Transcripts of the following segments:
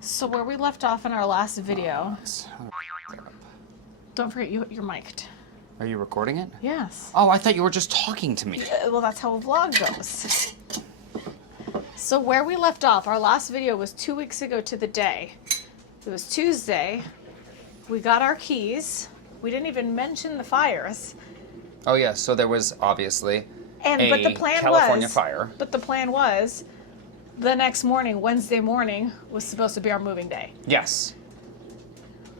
So where we left off in our last video, don't forget you're mic'd. Are you recording it? Yes. Oh, I thought you were just talking to me. Well, that's how a vlog goes. So where we left off, our last video was 2 weeks ago to the day. It was Tuesday. We got our keys. We didn't even mention the fires. Oh, yeah, so there was obviously But the plan California fire. But the plan was the next morning, Wednesday morning, was supposed to be our moving day. Yes.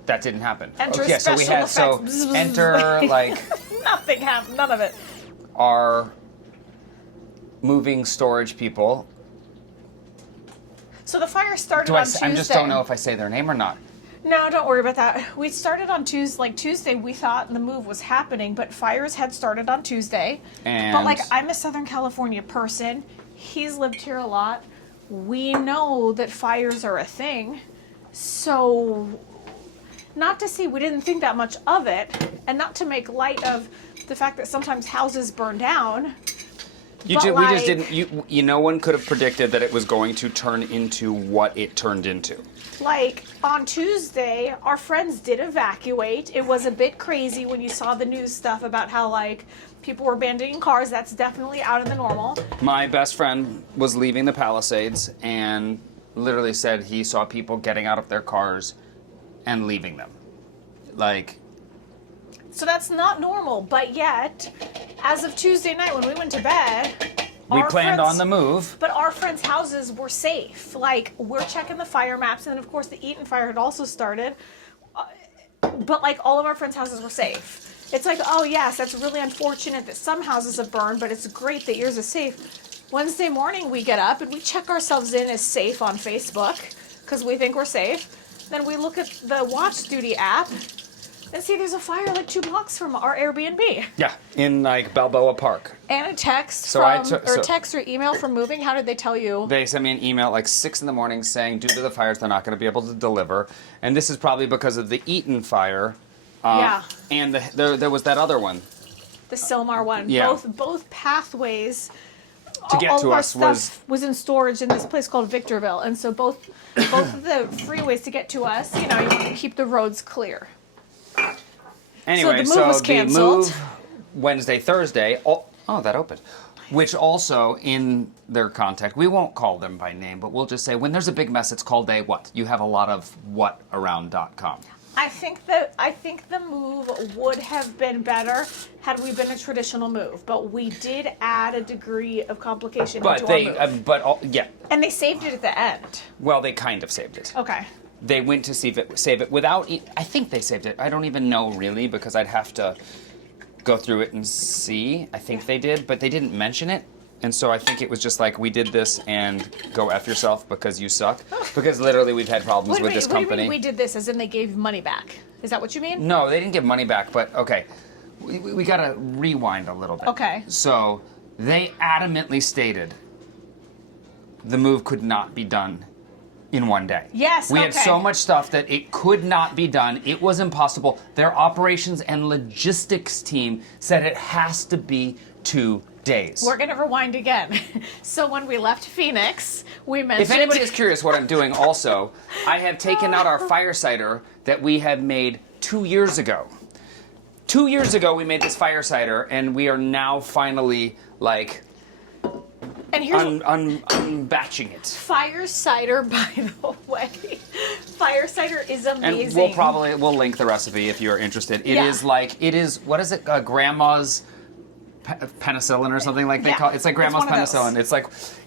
That didn't happen. Enter okay, so we had effects. enter like Nothing happened, none of it. our moving storage people. So the fire started on Tuesday. I just don't know if I say their name or not. No, don't worry about that. We started on Tuesday. Like Tuesday, we thought the move was happening, but fires had started on Tuesday. But like, I'm a Southern California person. He's lived here a lot. We know that fires are a thing. So, not to say we didn't think that much of it, and not to make light of the fact that sometimes houses burn down. We just didn't. No one could have predicted that it was going to turn into what it turned into. Like, on Tuesday, our friends did evacuate. It was a bit crazy when you saw the news stuff about how, like, people were abandoning cars. That's definitely out of the normal. My best friend was leaving the Palisades and literally said he saw people getting out of their cars and leaving them. Like... So that's not normal, but yet, as of Tuesday night when we went to bed... We planned on the move. But our friends' houses were safe. Like, we're checking the fire maps, and then, of course, the Eaton fire had also started. But, like, all of our friends' houses were safe. It's like, oh, yes, that's really unfortunate that some houses have burned, but it's great that yours is safe. Wednesday morning, we get up, and we check ourselves in as safe on Facebook, because we think we're safe. Then we look at the Watch Duty app, and see there's a fire like 2 blocks from our Airbnb. Yeah, in like Balboa Park. And a text text or email from moving. How did they tell you? They sent me an email at like 6 in the morning saying due to the fires they're not going to be able to deliver, and this is probably because of the Eaton fire. Yeah. And there was that other one. The Silmar one. Yeah. Both pathways. To get all to of our us stuff was in storage in this place called Victorville, and so both of the freeways to get to us, you want to keep the roads clear. Anyway, so the move was canceled. The move Wednesday, Thursday. Oh, that opened. Which also, in their contact, we won't call them by name, but we'll just say when there's a big mess, it's called a what? You have a lot of what around.com. I think the move would have been better had we been a traditional move, but we did add a degree of complication into our move. Yeah. And they saved it at the end. Well, they kind of saved it. Okay. They went to save it without... I think they saved it. I don't even know, really, because I'd have to go through it and see. I think they did, but they didn't mention it. And so I think it was just like, we did this and go F yourself because you suck. Because literally we've had problems with this company. What do you mean we did this, as in they gave money back? Is that what you mean? No, they didn't give money back, but okay. We got to rewind a little bit. Okay. So they adamantly stated the move could not be done in one day. Yes, We had so much stuff that it could not be done. It was impossible. Their operations and logistics team said it has to be 2 days. We're going to rewind again. So when we left Phoenix, we mentioned... If anybody is curious what I'm doing also, I have taken out our fire cider that we had made 2 years ago. 2 years ago we made this fire cider, and we are now finally, like... And here's unbatching it. Fire cider, by the way. Fire cider is amazing. And we'll link the recipe if you're interested. It is what is it? Grandma's penicillin or something like they call it. It's like grandma's penicillin.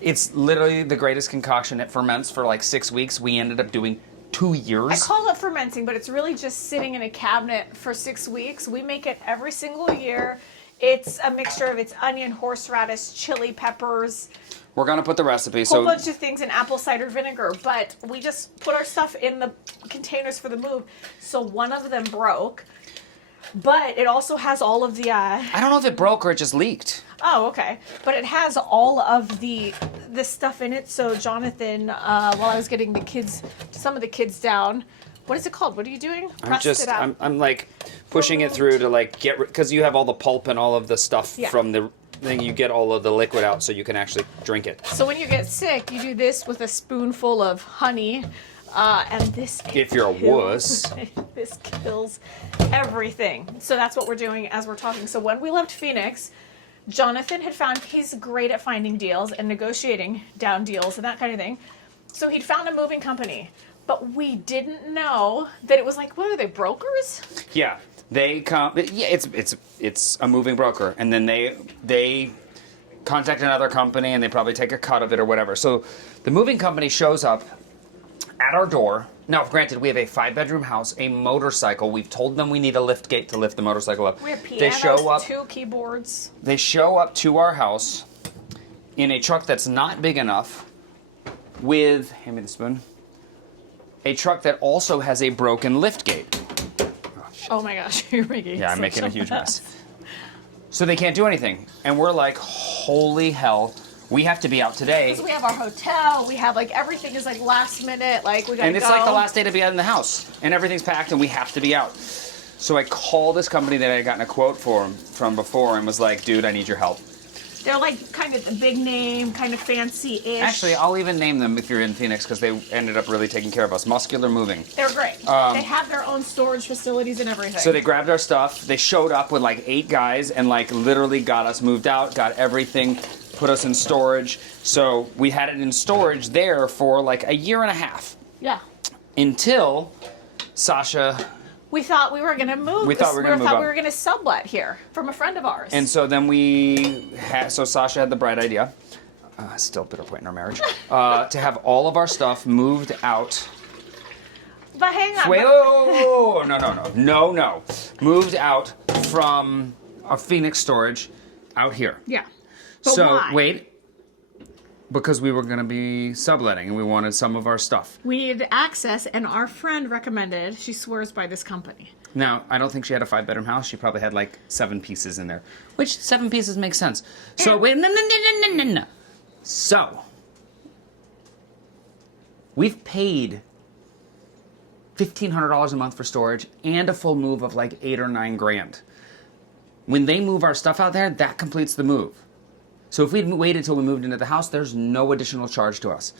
It's literally the greatest concoction. It ferments for like 6 weeks. We ended up doing 2 years. I call it fermenting, but it's really just sitting in a cabinet for 6 weeks. We make it every single year. It's a mixture of onion, horseradish, chili peppers. We're going to put the recipe. A whole bunch of things in apple cider vinegar, but we just put our stuff in the containers for the move. So one of them broke, but it also has all of the... I don't know if it broke or it just leaked. Oh, okay. But it has all of the stuff in it. So Jonathan, while I was getting some of the kids down... What is it called? What are you doing? I'm like pushing it through to like get, because you have all the pulp and all of the stuff from the thing, you get all of the liquid out so you can actually drink it. So when you get sick, you do this with a spoonful of honey, And this If you're a wuss. this kills everything. So that's what we're doing as we're talking. So when we left Phoenix, Jonathan had found, he's great at finding deals and negotiating down deals and that kind of thing. So he'd found a moving company, but we didn't know that it was like, what are they, brokers? Yeah, they come. Yeah, it's a moving broker, and then they contact another company, and they probably take a cut of it or whatever. So the moving company shows up at our door. Now, granted, we have a 5-bedroom house, a motorcycle. We've told them we need a lift gate to lift the motorcycle up. We have pianos, they show up, 2 keyboards. They show up to our house in a truck that's not big enough with, hand me the spoon, a truck that also has a broken lift gate. Oh my gosh, you're making Yeah, I'm such making a huge mess. So they can't do anything. And we're like, holy hell, we have to be out today. Because we have our hotel, we have like everything is like last minute, like we gotta And it's like the last day to be out in the house. And everything's packed and we have to be out. So I called this company that I had gotten a quote from before and was like, dude, I need your help. They're like kind of the big name, kind of fancy-ish. Actually, I'll even name them if you're in Phoenix because they ended up really taking care of us. Muscular Moving. They're great. They have their own storage facilities and everything. So they grabbed our stuff. They showed up with like 8 guys and like literally got us moved out, got everything, put us in storage. So we had it in storage there for like a year and a half. Yeah. Until Sasha. We thought we were going to move. We thought we were going to move thought up. we were going to sublet here from a friend of ours. And so then so Sasha had the bright idea, still a bitter point in our marriage, to have all of our stuff moved out. But hang on. Wait, oh, no. Moved out from our Phoenix storage out here. Yeah. But So, why? wait, because we were going to be subletting and we wanted some of our stuff. We needed access, and our friend recommended, she swears by this company. Now, I don't think she had a 5-bedroom house. She probably had like 7 pieces in there, which 7 pieces makes sense. So, wait, no. So, we've paid $1,500 a month for storage and a full move of like 8 or 9 grand. When they move our stuff out there, that completes the move. So if we'd waited till we moved into the house, there's no additional charge to us.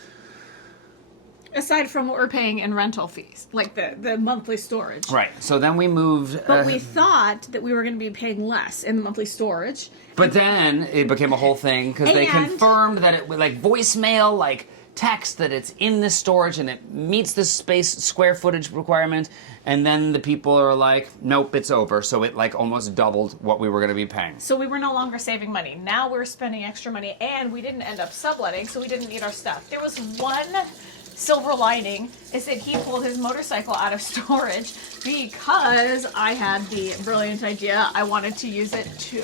Aside from what we're paying in rental fees, like the monthly storage. Right. So then we moved. But we thought that we were going to be paying less in the monthly storage. But then it became a whole thing because they And- confirmed that it would like voicemail, like text that it's in this storage and it meets the square footage requirement. And then the people are like, nope, it's over. So it like almost doubled what we were going to be paying. So we were no longer saving money. Now we're spending extra money, and we didn't end up subletting, so we didn't need our stuff. There was one silver lining, is that he pulled his motorcycle out of storage because I had the brilliant idea. I wanted to use it to,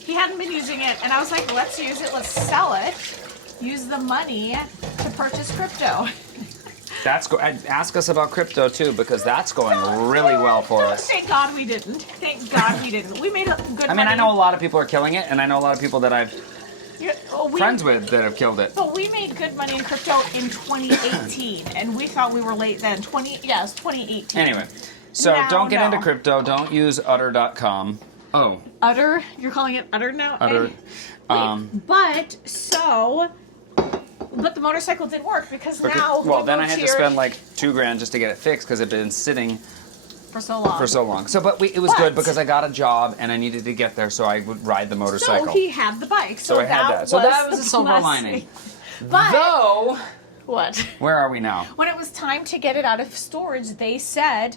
he hadn't been using it, and I was like, let's use it, let's sell it, use the money to purchase crypto. Ask us about crypto too, because that's going really well for us. Thank God we didn't. Thank God we didn't. We made a good money. I mean, I know a lot of people are killing it, and I know a lot of people that I've friends with that have killed it. But we made good money in crypto in 2018, and we thought we were late then. It was 2018. Anyway, so Now, don't get no. into crypto. Don't use utter.com. Oh. Utter? You're calling it utter now? Utter. But the motorcycle didn't work because now well, we then I moved had to here spend like $2,000 just to get it fixed because it had been sitting for so long. So, it was good because I got a job and I needed to get there, so I would ride the motorcycle. So he had the bike. So I had that. So that was a silver blessing. lining. But Though, what? where are we now? When it was time to get it out of storage, they said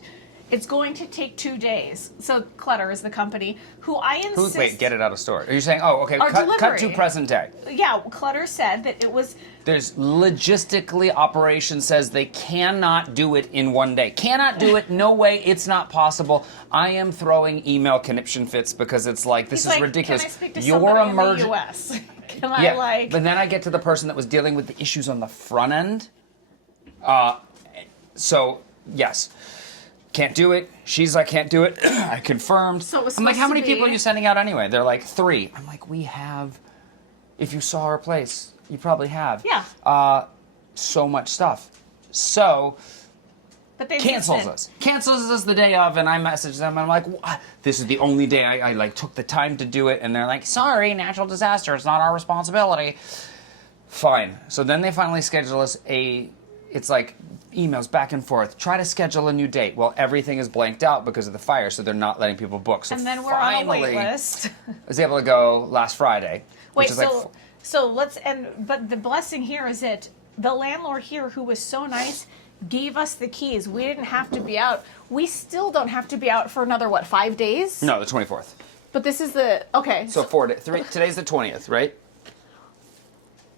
it's going to take 2 days. So Clutter is the company who I insist. Wait, get it out of storage. Are you saying, oh, okay, Our cut delivery. to present day. Yeah, Clutter said that it was. There's logistically, operation says they cannot do it in 1 day. Cannot do it, no way, it's not possible. I am throwing email conniption fits because it's like, this He's is like, ridiculous. Can I speak to somebody in the US? Can I like... But then I get to the person that was dealing with the issues on the front end. So, yes. Can't do it. She's like, can't do it. I confirmed. So it was I'm like, supposed how to many be- people are you sending out anyway? They're like, 3. I'm like, we have, if you saw our place, you probably have. Yeah. So much stuff. So, But they cancels insisted. us. Cancels us the day of, and I message them, and I'm like, what? This is the only day I like took the time to do it, and they're like, sorry, natural disaster, it's not our responsibility. Fine. So then they finally schedule us a it's like emails back and forth. Try to schedule a new date. Well, everything is blanked out because of the fire, so they're not letting people book. So And then we're finally, on a wait list. I was able to go last Friday. Wait, which is but the blessing here is that the landlord here, who was so nice, gave us the keys. We didn't have to be out. We still don't have to be out for another, 5 days? No, the 24th. But this is okay. So 4 days. Today's the 20th, right?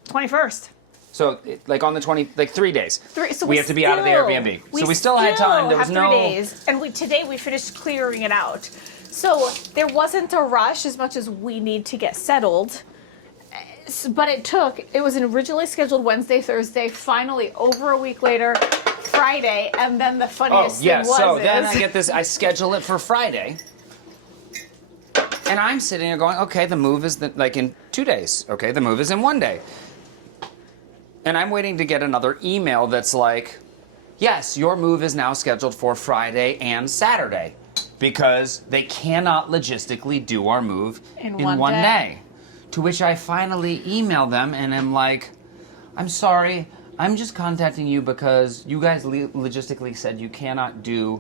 21st. So, like on the 3 days. So we have to be out of the Airbnb. So we still had time. There was no 3 days, and today we finished clearing it out. So there wasn't a rush as much as we need to get settled. But it was originally scheduled Wednesday, Thursday, finally over a week later, Friday, and then the funniest thing was so then I get this, I schedule it for Friday, and I'm sitting there going, okay, the move is in 2 days. Okay, the move is in 1 day. And I'm waiting to get another email that's like, yes, your move is now scheduled for Friday and Saturday because they cannot logistically do our move in one day. To which I finally email them and am like, I'm sorry, I'm just contacting you because you guys logistically said you cannot do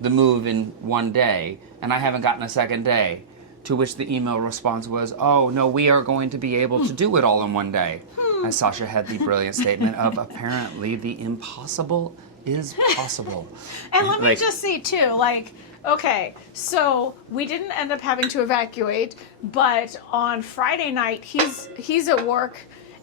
the move in 1 day, and I haven't gotten a second day. To which the email response was, oh, no, we are going to be able to do it all in 1 day. As Sasha had the brilliant statement of, apparently the impossible is possible. And let me just say, too, okay, so we didn't end up having to evacuate, but on Friday night, he's at work,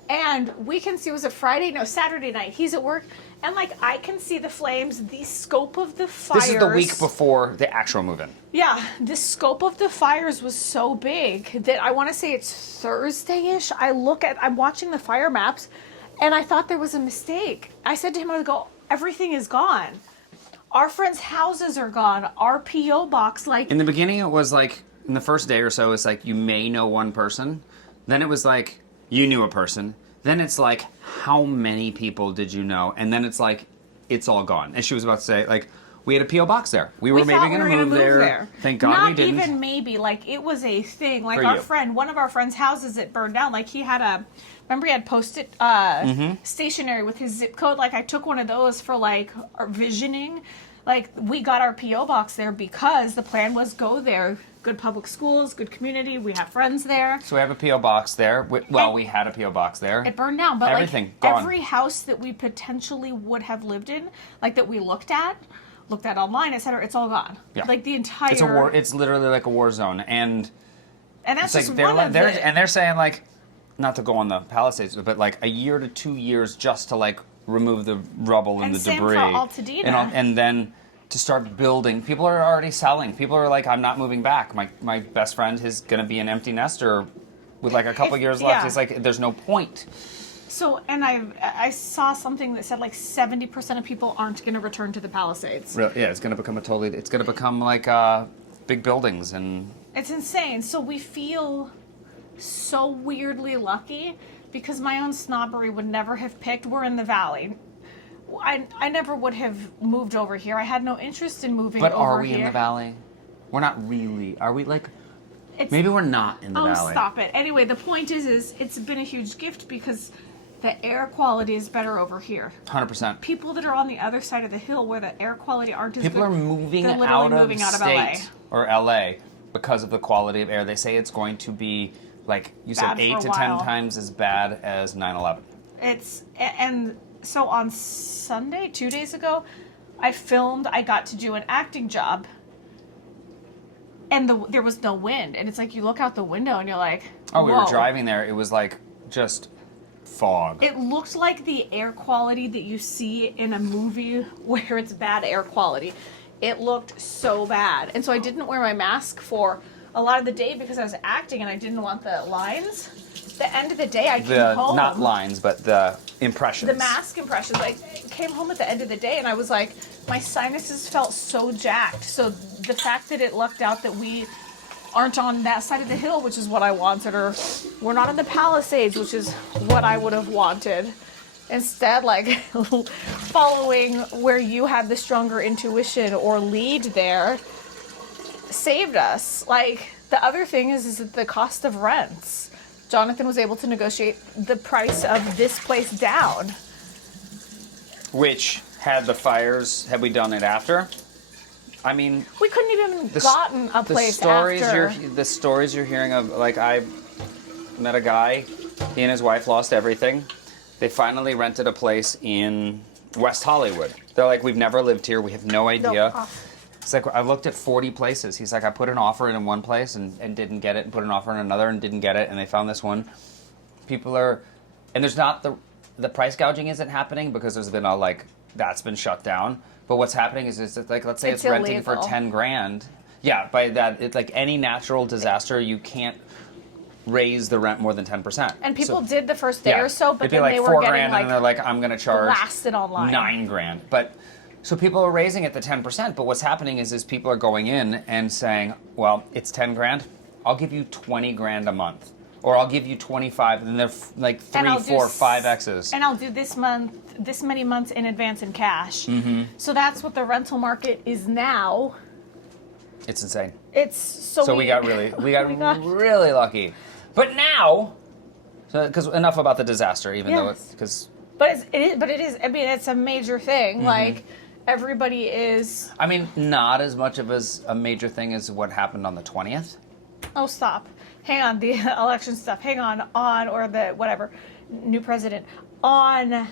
and we can see, Saturday night, he's at work, and I can see the flames, the scope of the fires. This is the week before the actual move-in. Yeah, the scope of the fires was so big that I want to say it's Thursday-ish. I'm watching the fire maps, and I thought there was a mistake. I said to him, everything is gone. Our friends' houses are gone. Our P.O. box, In the beginning, it was in the first day or so, it's you may know one person. Then it was you knew a person. Then it's how many people did you know? And then it's it's all gone. And she was about to say, we had a P.O. box there. We were maybe going to move there. Thank God we didn't. Not even maybe. It was a thing. For you. One of our friends' houses, it burned down. He had remember he had Post-it stationery with his zip code? I took one of those for, our visioning. We got our P.O. box there because the plan was go there. Good public schools, good community. We have friends there. So we have a P.O. box there. We had a P.O. box there. It burned down, but everything gone. Every house that we potentially would have lived in, that we looked at online, etc., it's all gone. Yeah. The entire. It's literally like a war zone, and that's it's just they're saying not to go on the Palisades, but a year to 2 years just to remove the rubble and the debris, and then to start building. People are already selling. People are I'm not moving back. My best friend is going to be an empty nester with a couple years left. It's there's no point. So, and I saw something that said 70% of people aren't going to return to the Palisades. Really? Yeah, it's going to become it's going to become big buildings, and it's insane. So we feel so weirdly lucky because my own snobbery would never have picked. We're in the valley. I never would have moved over here. I had no interest in moving over here. But are we in the valley? We're not really. Are we maybe we're not in the valley. Oh, stop it. Anyway, the point is it's been a huge gift because the air quality is better over here. 100%. People that are on the other side of the hill where the air quality aren't as good. People are moving out of state or LA because of the quality of air. They say it's going to be, you said, 8 to 10 times as bad as 9/11. And so on Sunday, 2 days ago, I got to do an acting job, and there was no wind. And it's you look out the window and you're like, oh, we were driving there. It was just fog. It looked like the air quality that you see in a movie where it's bad air quality. It looked so bad. And so I didn't wear my mask for a lot of the day because I was acting and I didn't want the lines. The end of the day, I came home. Not lines, but the impressions. The mask impressions. I came home at the end of the day and I was my sinuses felt so jacked. So the fact that it lucked out that we aren't on that side of the hill, which is what I wanted, or we're not in the Palisades, which is what I would have wanted. Instead, following where you had the stronger intuition or lead there saved us. The other thing is that the cost of rents. Jonathan was able to negotiate the price of this place down. which had the fires, had we done it after, I mean, We couldn't even gotten a place after. The stories you're hearing of, like, I met a guy, he and his wife lost everything. They finally rented a place in West Hollywood. They're like, we've never lived here, we have no idea. No. It's like, I looked at 40 places. He's like, I put an offer in one place and didn't get it, and put an offer in another and didn't get it, and they found this one. People are, and there's not the price gouging isn't happening because there's been that's been shut down. But what's happening is it's like, let's say it's renting for 10 grand. Yeah, by that, it's like any natural disaster, you can't raise the rent more than 10%. And people did the first day or so, but then like they were $4 getting grand, and they're like, I'm going to charge blasted online. $9 grand. But so people are raising it to 10%. But what's happening is people are going in and saying, well, it's 10 grand. I'll give you 20 grand a month. Or I'll give you 25, and then they're like 3, 4, 5 X's. And I'll do this many months in advance in cash. Mm-hmm. So that's what the rental market is now. It's insane. It's so we got really lucky. But now, because enough about the disaster, even though because. But it is. I mean, it's a major thing. Mm-hmm. Like everybody is. I mean, not as much of a major thing as what happened on the 20th. Oh, stop. Hang on, the election stuff. Hang on, or the whatever, new president. On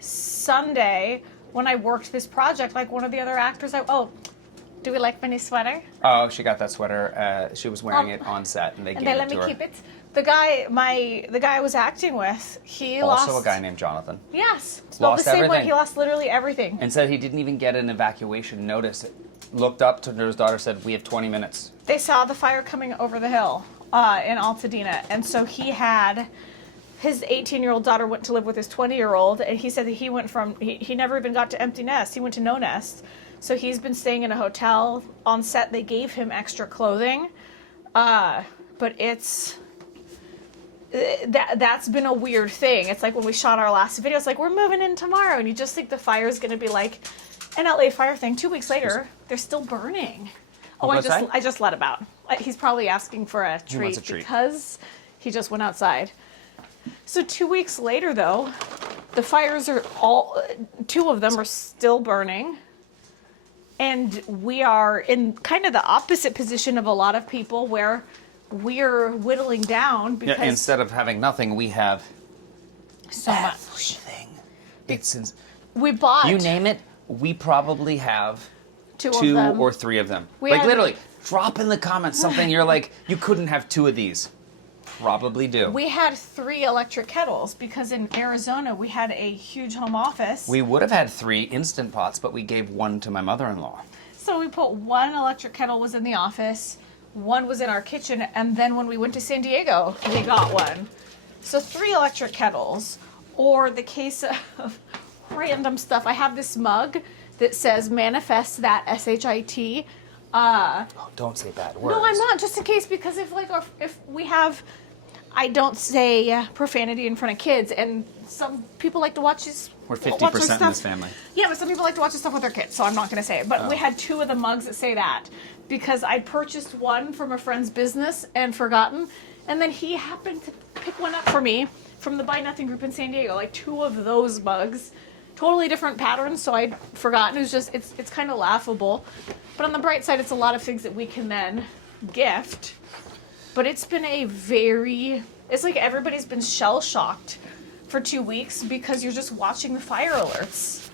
Sunday, when I worked this project, like one of the other actors, do we like my new sweater? Oh, she got that sweater. She was wearing it on set, and they gave it to her. And they let me keep it. The guy I was acting with, he lost. Also a guy named Jonathan. Yes. Lost the same everything. way he lost literally everything. And said he didn't even get an evacuation notice. Looked up to his daughter, said, we have 20 minutes. They saw the fire coming over the hill in Altadena. And so he had, his 18-year-old daughter went to live with his 20-year-old. And he said that he went from, he never even got to empty nest. He went to no nest. So he's been staying in a hotel. On set, they gave him extra clothing. But it's, that's been a weird thing. It's like when we shot our last video, it's like, we're moving in tomorrow. And you just think the fire's going to be like an LA fire thing. 2 weeks later, they're still burning. Oh, I just let him out. He's probably asking for a treat because he just went outside. So 2 weeks later, though, the fires are two of them are still burning. And we are in kind of the opposite position of a lot of people where we're whittling down because instead of having nothing, we have so much. Everything. We bought. You name it, we probably have two or three of them. Literally, drop in the comments something you're like, you couldn't have two of these. Probably do. We had 3 electric kettles because in Arizona we had a huge home office. We would have had 3 Instant Pots, but we gave one to my mother-in-law. So we put 1 electric kettle was in the office, 1 was in our kitchen, and then when we went to San Diego, we got 1. So 3 electric kettles, or the case of random stuff. I have this mug that says manifest that SHIT. Don't say bad words. No, I'm not. Just in case, because if we have, I don't say profanity in front of kids, and some people like to watch this. We're 50% in this family. Yeah, but some people like to watch this stuff with their kids, so I'm not going to say it. But we had 2 of the mugs that say that because I purchased one from a friend's business and forgotten, and then he happened to pick one up for me from the Buy Nothing group in San Diego, like 2 of those mugs. Totally different patterns, so I'd forgotten. It was just, it's kind of laughable. But on the bright side, it's a lot of things that we can then gift. But it's been it's like everybody's been shell-shocked for 2 weeks because you're just watching the fire alerts.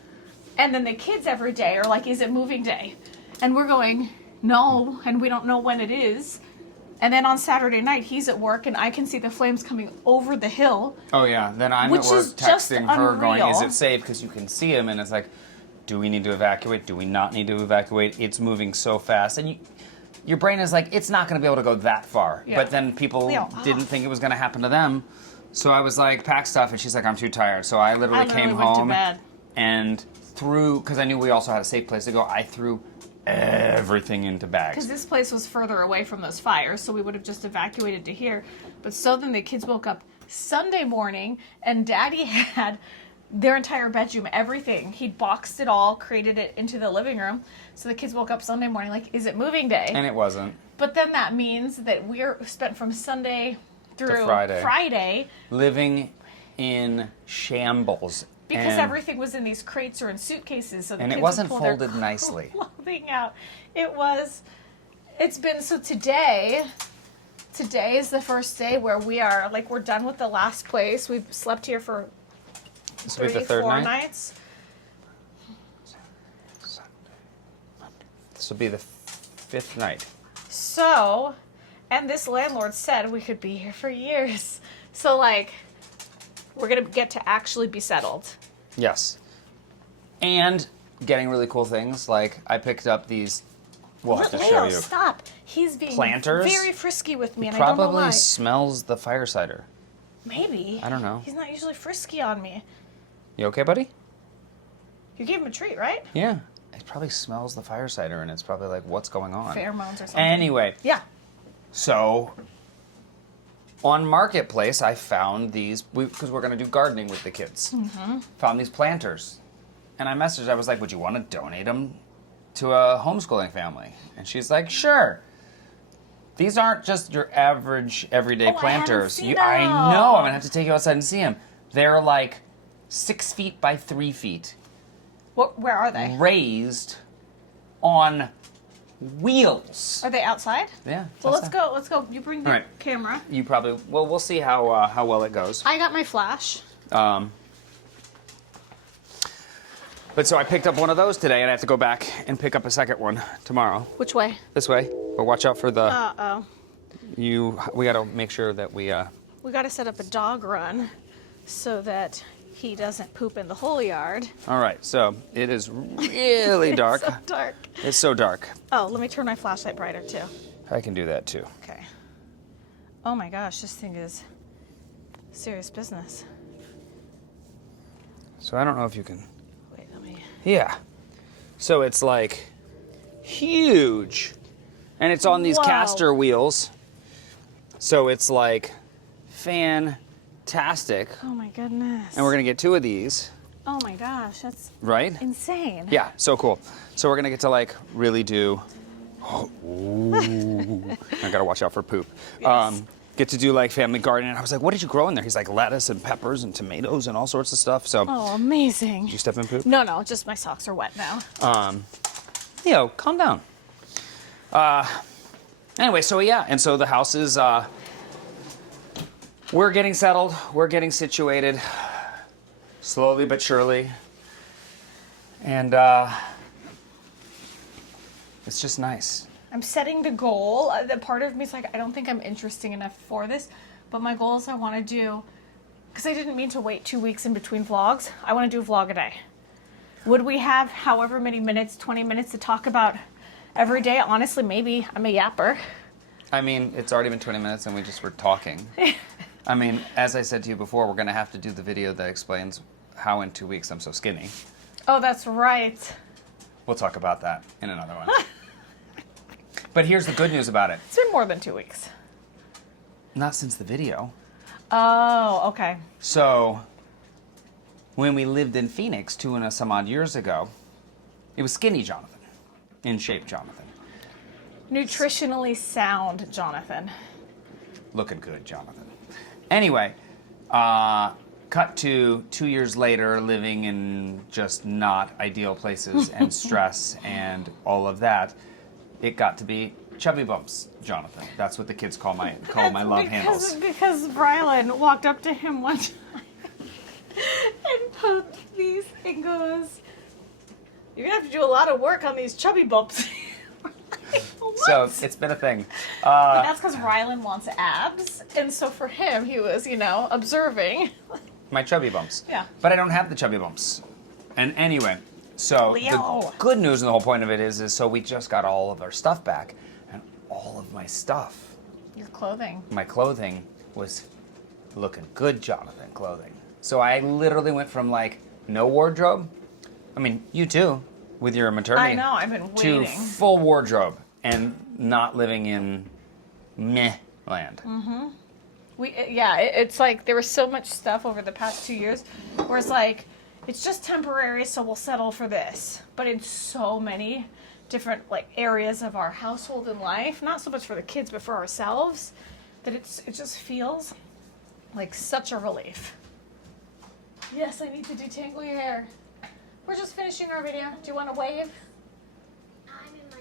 And then the kids every day are like, is it moving day? And we're going, no, and we don't know when it is. And then on Saturday night, he's at work, and I can see the flames coming over the hill. Oh, yeah. Then I'm at work texting her going, is it safe? Because you can see him, and it's like, do we need to evacuate? Do we not need to evacuate? It's moving so fast. And your brain is like, it's not going to be able to go that far. Yeah. But then people didn't think it was going to happen to them. So I was like, pack stuff, and she's like, I'm too tired. So I literally came home and threw, because I knew we also had a safe place to go, I threw everything into bags. Because this place was further away from those fires, so we would have just evacuated to here. But so then the kids woke up Sunday morning, and Daddy had their entire bedroom, everything. He'd boxed it all, created it into the living room. So the kids woke up Sunday morning like, is it moving day? And it wasn't. But then that means that we're spent from Sunday through Friday living in shambles. Because And- everything was in these crates or in suitcases, so the And it kids wasn't would pull their folded nicely. clothing out. It's been, so today is the first day where we're done with the last place. We've slept here for This will be the third 4 night. nights. This will be the fifth night. So, and this landlord said we could be here for years. So, like, we're going to get to actually be settled. Yes. And getting really cool things. Like, I picked up these. We'll have to show Leo, you. stop. He's being Planters? very frisky with me, and I don't know Probably why. smells the fire cider. Maybe. I don't know. He's not usually frisky on me. You okay, buddy? You gave him a treat, right? Yeah. It probably smells the fire cider, and it's probably like, what's going on? Pheromones or something. Anyway, Yeah. so on Marketplace, I found these, because we're going to do gardening with the kids. Mm-hmm. Found these planters. And I messaged, I was like, would you want to donate them to a homeschooling family? And she's like, sure. These aren't just your average, everyday planters. I haven't seen I them. know, I'm going to have to take you outside and see them. They're like 6 feet by 3 feet. Where are they? Raised on wheels. Are they outside? Yeah. Well, that's let's go. You bring the All right. camera. You probably. Well, we'll see how well it goes. I got my flash. But so I picked up one of those today, and I have to go back and pick up a second one tomorrow. Which way? This way. But watch out for the. Uh-oh. We got to make sure that we. We got to set up a dog run so that he doesn't poop in the whole yard. All right. So it is really dark. It's so dark. It's so dark. Oh, let me turn my flashlight brighter too. I can do that too. Okay. Oh my gosh, this thing is serious business. So I don't know if you can. Wait, let me. Yeah. So it's like huge. And it's on these Whoa. caster wheels. So it's like fantastic. Oh my goodness. And we're going to get 2 of these, Oh my gosh, that's right? insane. Yeah, so cool. So we're going to get to like really do. Oh, ooh. I got to watch out for poop. Yes. Get to do like family gardening. I was like, what did you grow in there? He's like lettuce and peppers and tomatoes and all sorts of stuff. So Oh, amazing. did you step in poop? No, just my socks are wet now. Leo, calm down. Anyway, so yeah, and so the house is, we're getting settled, we're getting situated, slowly but surely, and it's just nice. I'm setting the goal. The part of me is like, I don't think I'm interesting enough for this, but my goal is I want to do, because I didn't mean to wait 2 weeks in between vlogs, I want to do a vlog a day. Would we have however many minutes, 20 minutes to talk about every day? Honestly, maybe. I'm a yapper. I mean, it's already been 20 minutes and we just were talking. I mean, as I said to you before, we're gonna have to do the video that explains how in 2 weeks I'm so skinny. Oh, that's right. We'll talk about that in another one. But here's the good news about it. It's been more than 2 weeks. Not since the video. Oh, okay. So, when we lived in Phoenix 2 and some odd years ago, it was skinny Jonathan. In shape Jonathan. Nutritionally sound, Jonathan. Looking good Jonathan. Anyway, cut to 2 years later, living in just not ideal places and stress and all of that. It got to be chubby bumps, Jonathan. That's what the kids call my love handles. Because Rylan walked up to him one time and poked these and goes, "You're gonna have to do a lot of work on these chubby bumps." What? So it's been a thing. But that's because Rylan wants abs, and so for him, he was, observing. My chubby bumps. Yeah. But I don't have the chubby bumps. And anyway, so Leo. the good news and the whole point of it is so we just got all of our stuff back, and all of my stuff, Your clothing. my clothing, was looking good, Jonathan clothing. So I literally went from like no wardrobe, I mean you too, with your maternity. I know, I've been to waiting. full wardrobe and not living in meh land. Mm-hmm. It's like there was so much stuff over the past 2 years where it's like, it's just temporary, so we'll settle for this. But in so many different areas of our household and life, not so much for the kids, but for ourselves, that it just feels like such a relief. Yes, I need to detangle your hair. We're just finishing our video. Do you want to wave? I'm in my.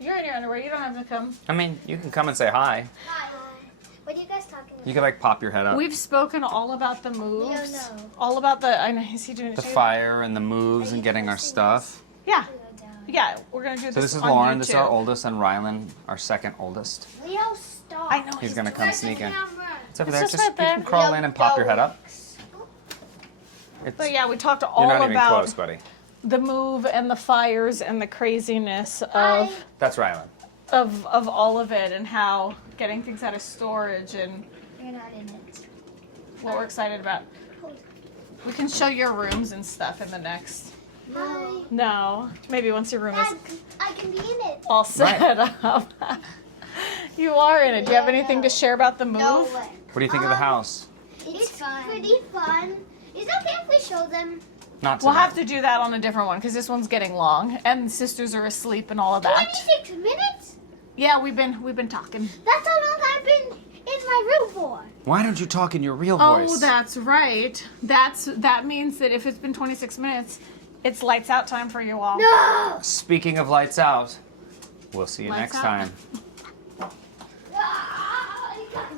You're in your underwear. You don't have to come. I mean, you can come and say hi. Hi. What are you guys talking about? You can like pop your head up. We've spoken all about the moves. We don't know. All about the. I know. Is he doing it The too? fire and the moves and getting our stuff. Yeah. Leo down. Yeah. We're gonna do this. So this is on Lauren. This is our YouTube. oldest, and Rylan, our second oldest. Leo, stop. I know. He's gonna come sneak in. It's over It's there. just Just right you there. can crawl in and pop your head up. It's, But yeah, we talked you're all not even about close, buddy. the move and the fires and the craziness of That's Rylan. of all of it and how getting things out of storage and You're not in it. what we're excited about. We can show your rooms and stuff in the next. Hi. No, maybe once your room is Dad, I can be in it. all set up. You are in it. Do you have anything to share about the move? No way. What do you think of the house? It's pretty fun. Is it okay if we show them? Not We'll tonight. have to do that on a different one because this one's getting long and the sisters are asleep and all of that. 26 minutes? Yeah, we've been talking. That's how long I've been in my room for. Why don't you talk in your real Oh, voice? that's right. That means that if it's been 26 minutes, it's lights out time for you all. No! Speaking of lights out, we'll see you Lights next out. time. Ah, I got